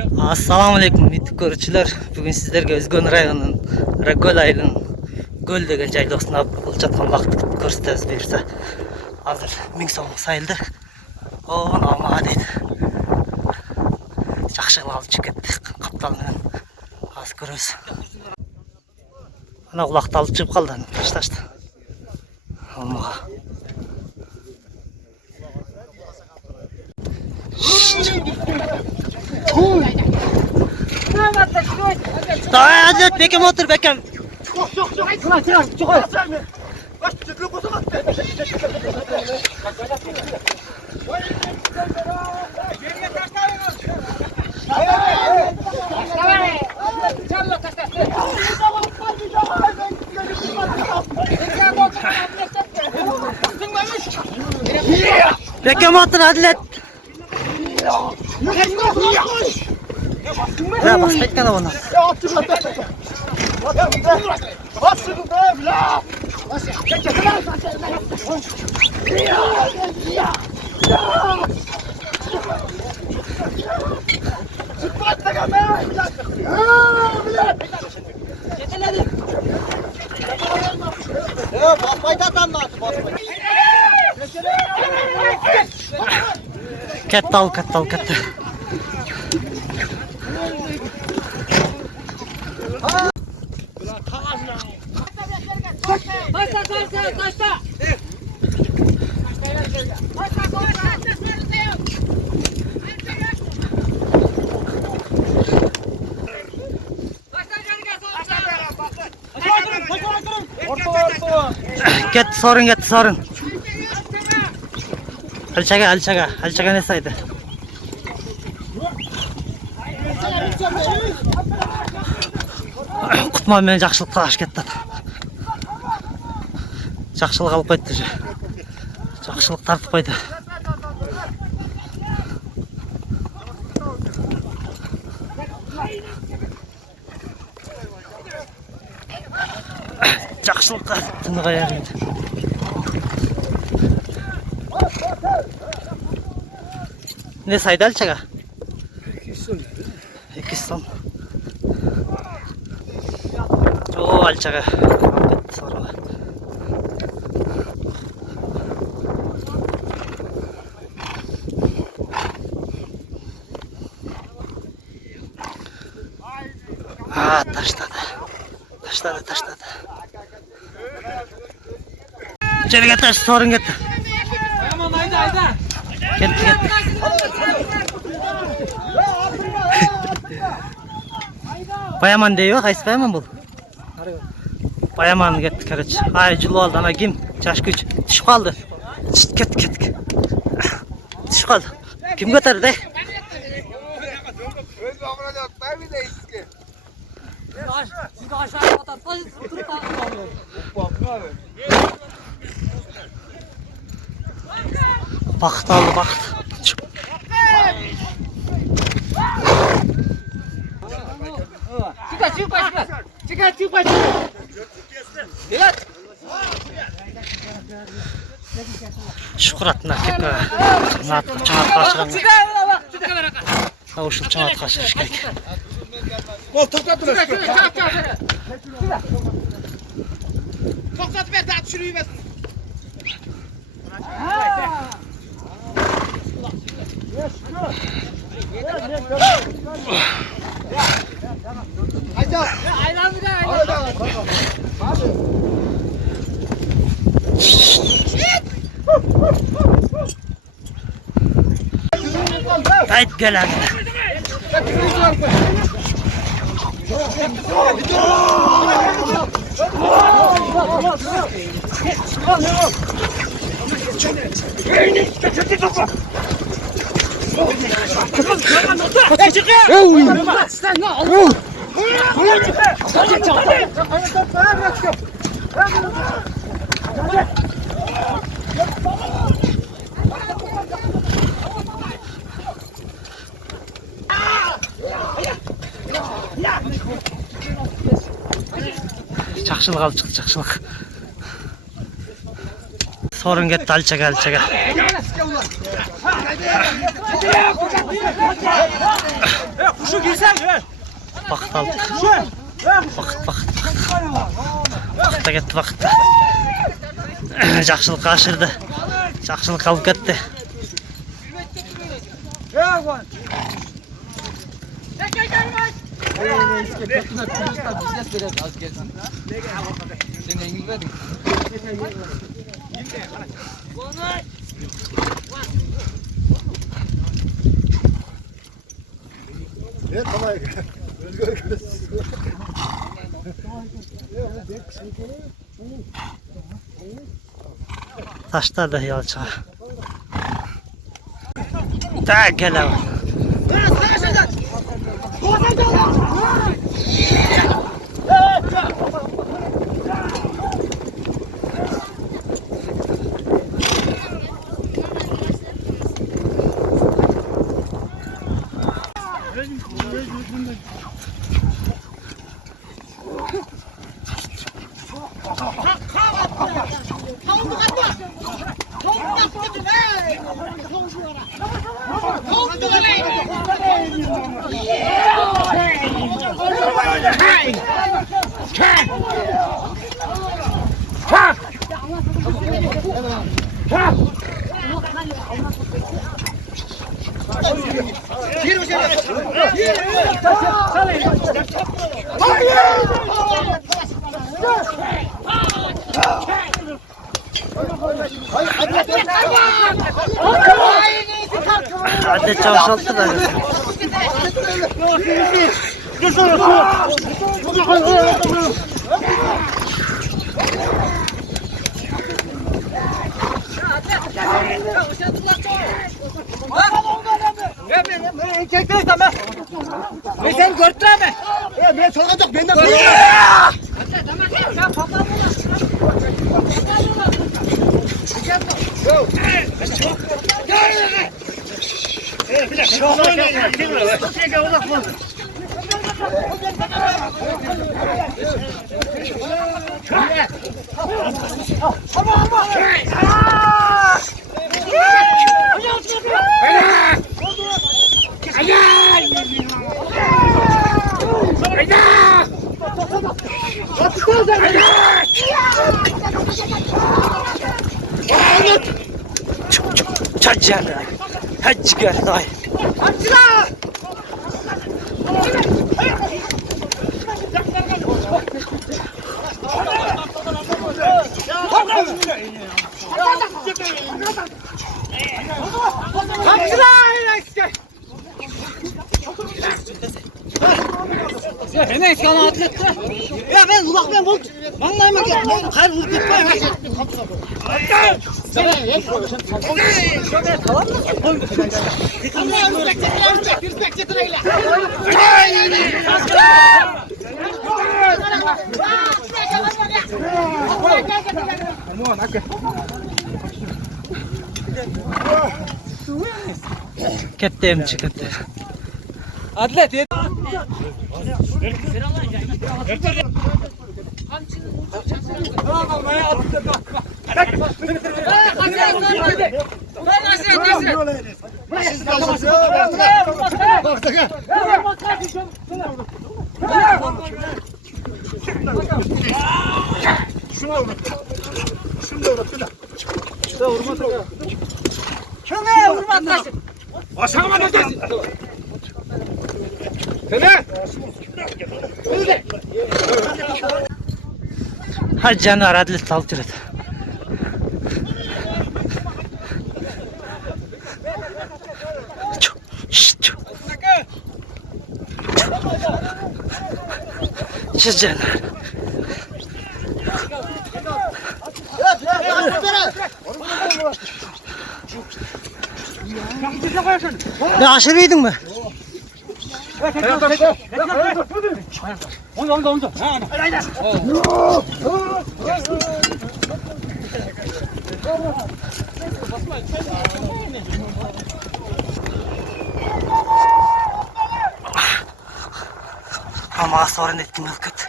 Assalamu alaikum YouTube görücüler. Bugün sizlerge Özgön rayonunun Ragol ayının göl degen jaylosuna bolуп жаткан вакытты көрсөтөбүз буюрса. Азыр 1000 сомго сайылды. Оон алма дейт. Жакшы кылып алып чыгып кетти каптал менен. Азыр көрөбүз. Ана улакты алып чыгып калды, ташташты. Алмага. Давай, Азат, Бекем отыр, Бекем. Бекем отыр, Адилет. Ya bas beklene bunu. Ketdi al, ketdi al, ketdi. Taşla. Get sorun. Alçaga ne saydı? Kutma meni жақшылық талаш кетті. Жақшылық алып қайтты же. Жақшылық тартып қойды. Жақшылыққа түні қаяр еді. Ne saydı alçaga? 200 som. Çok alçaga. Sonra. Taşladı. İçeri getir, sorun getir. Tamam, haydi. Getir. Bayaman diyor, kayısı bayaman bul. Bayaman getdi kardeş. Ay julu aldı ana kim? Çaş güç. Düşüp kaldı. Ket. Düşüp kaldı. Kim götürdü? Siz aşağıya batarsanız oturup Baktı aldı. Çıkar. Evet. Şükür atına kepke. Çanat kaçıran. Kavuşul çanat kaçırış gerek. Tokatı ver, daha düşürüyü ver. Aynen bir daha. Haydi gel abi. Жақшылық алып шықты, жақшылық. Sorun gitti, alçaga. Kuşu Vaqt aldı. Vaqt. Vaqtda ketdi vaqtda. Yaxshilik aşırdı. Yaxshilik alıb ketdi. Taşlar da yalçağa. Da gel abi. Hadi çalışalım da. Ben seni gördüm mi? Ben soracak benden gördüm. Çacana. Hacı gel. Hemen sana atletti. Ya ben uzaktan bul. Vallahi bak ya. Hayır vurup gitme. Ketdi emchi ketdi. Atlet. Hacı aradlı saltırdı. Çizcan. Ne aşırıydın mı? Onda. Ama sorun ettim ülküt.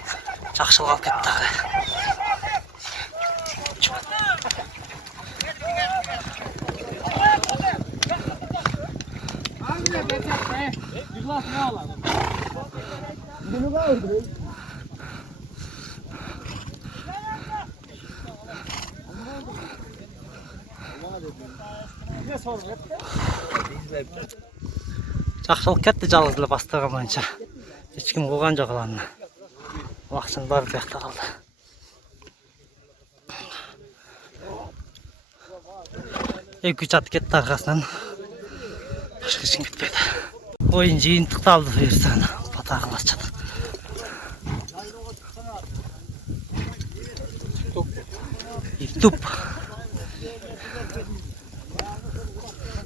Çakşıl kalk etti abi. Жақшылық кетті жалғызлы бастаған бойынша. Ешкім қуған жоқ аланына. Уақытшын бар бияқта қалды. Екі-үш ат кетті арқасынан. Başka için gitmedi. Oyuncu yintik aldı verirsen. Patağın açadı. Tup.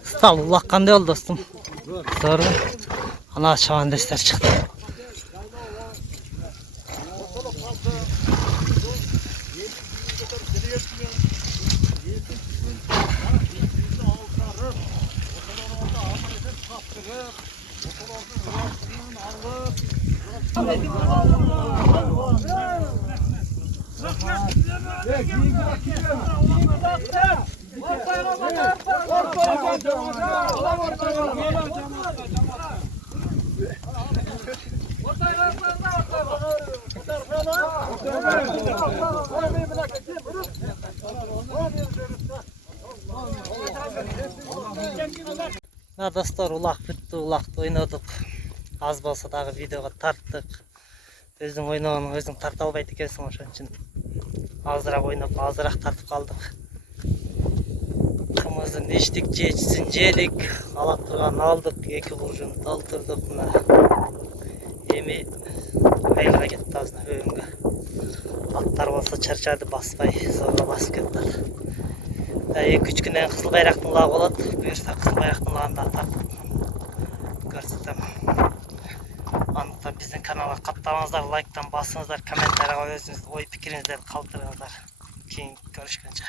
Stal ulakkan değil dostum. Sonra ana aşağıdan destler çıktı. Ya dostlar ulak bitti, ulakta oynadık. Az bolsa dağı videoga tarttık. Özün oynağını özün tarta albaydı ekensin oşun için. Azırak oynap, azırak tartıp kaldık. Kımızın içtik, ceçsin jedik. Alattırgan aldık, eki burcunu daldırdık buna. Emi aylığa gitti azına öğünge. Atlar bolsa çarçardı basbay, zorla basıp kettiler. 2-3 günden kızıl bayraktın lağı oladı. Buyursa kızıl bayraktın lağını da tartıp görsetem. Anlıktan bizim kanala katlanızlar, like'tan basınızlar, komentar'a özünüz oy fikrinizleri kaldırınızlar. Keyin görüşkünce.